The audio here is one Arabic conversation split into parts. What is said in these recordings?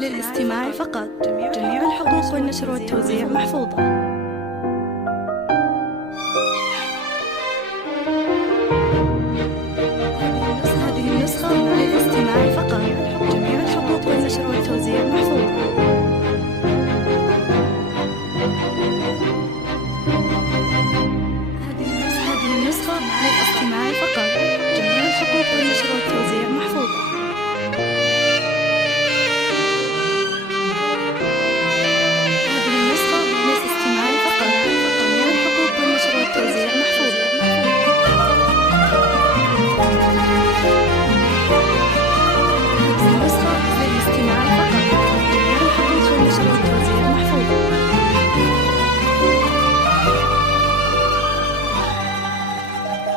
للاستماع فقط. جميع الحقوق والنشر والتوزيع محفوظة. هذه النسخة للاستماع فقط. جميع الحقوق والنشر والتوزيع محفوظة. هذه النسخة للاستماع فقط. جميع الحقوق والنشر والتوزيع محفوظة.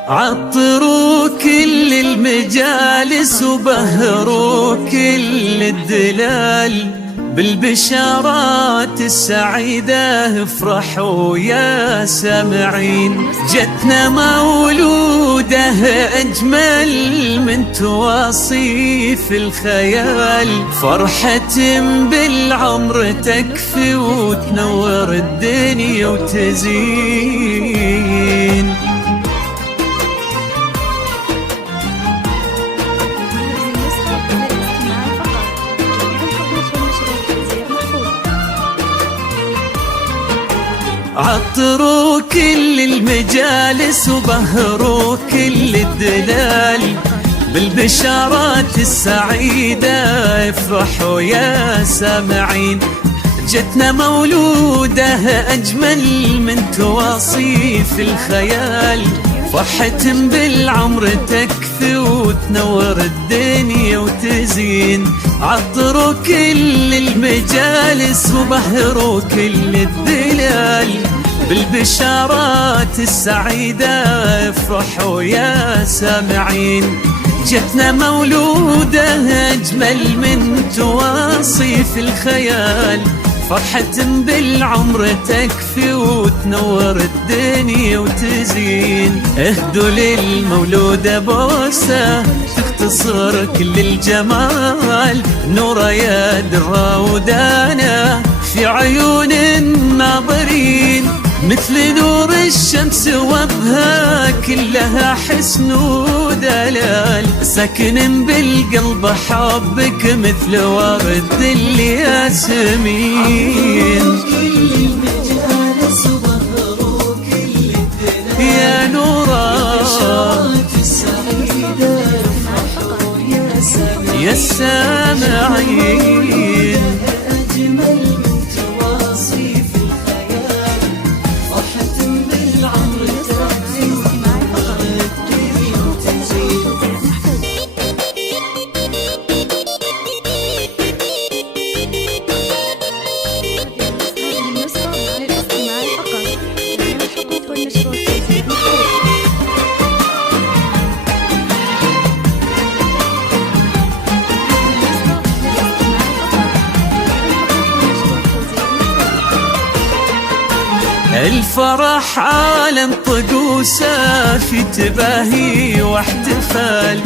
عطروا كل المجالس وبهروا كل الدلال بالبشارات السعيدة، افرحوا يا سامعين. جتنا مولودة أجمل من توصيف الخيال، فرحة بالعمر تكفي وتنور الدنيا وتزين. عطروا كل المجالس وبهروا كل الدلال بالبشارات السعيدة، افرحوا يا سامعين. جتنا مولودة أجمل من توصيف الخيال، فرحة بالعمر تكفي وتنور الدنيا وتزين. عطروا كل المجالس وبهروا كل الدلال بالبشارات السعيدة، افرحوا يا سامعين. جتنا مولودة أجمل من توصيف الخيال، فرحة بالعمر تكفي وتنور الدنيا وتزين. اهدوا للمولودة بوسة تختصر كل الجمال، نورة يا درة ودانا في عيون الناظرين، مثل نور الشمس وجهها كلها حسن ودلال. ساكن بالقلب حبك مثل ورد الياسمين. يا نورا يا السامعين، الفرح عالم طقوسه في تباهي واحتفال.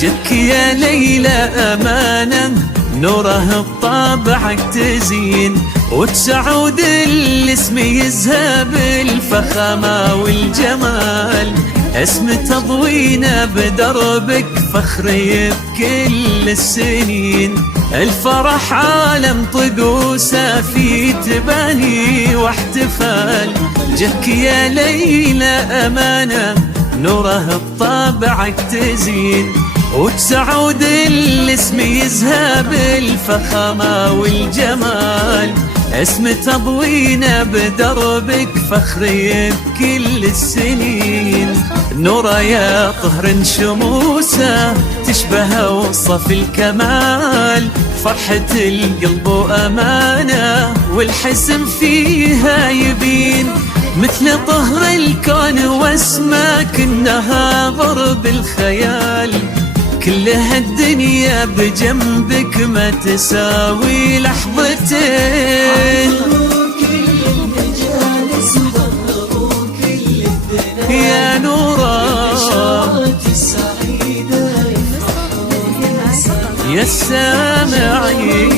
جتك يا ليلى أمانة نوره بطبعك تزين، وتسعود الاسم يذهب الفخامة والجمال. اسم تضوينا بدربك فخري بكل السنين. الفرح عالم طقوسه في تباهي واحتفال. جك يا ليلى أمانة نوره بطبعك تزين، وتسعود الاسم يذهب الفخامة والجمال. اسم تضوينا بدربك فخري بكل السنين. نورا يا طهر شموسه تشبه وصف الكمال، فرحة القلب وأمانة والحسن فيها يبين. مثل طهر الكون واسمك انها ضرب الخيال، كل هالدنيا بجنبك ما تساوي لحظتين. يا نورا يا السامعين.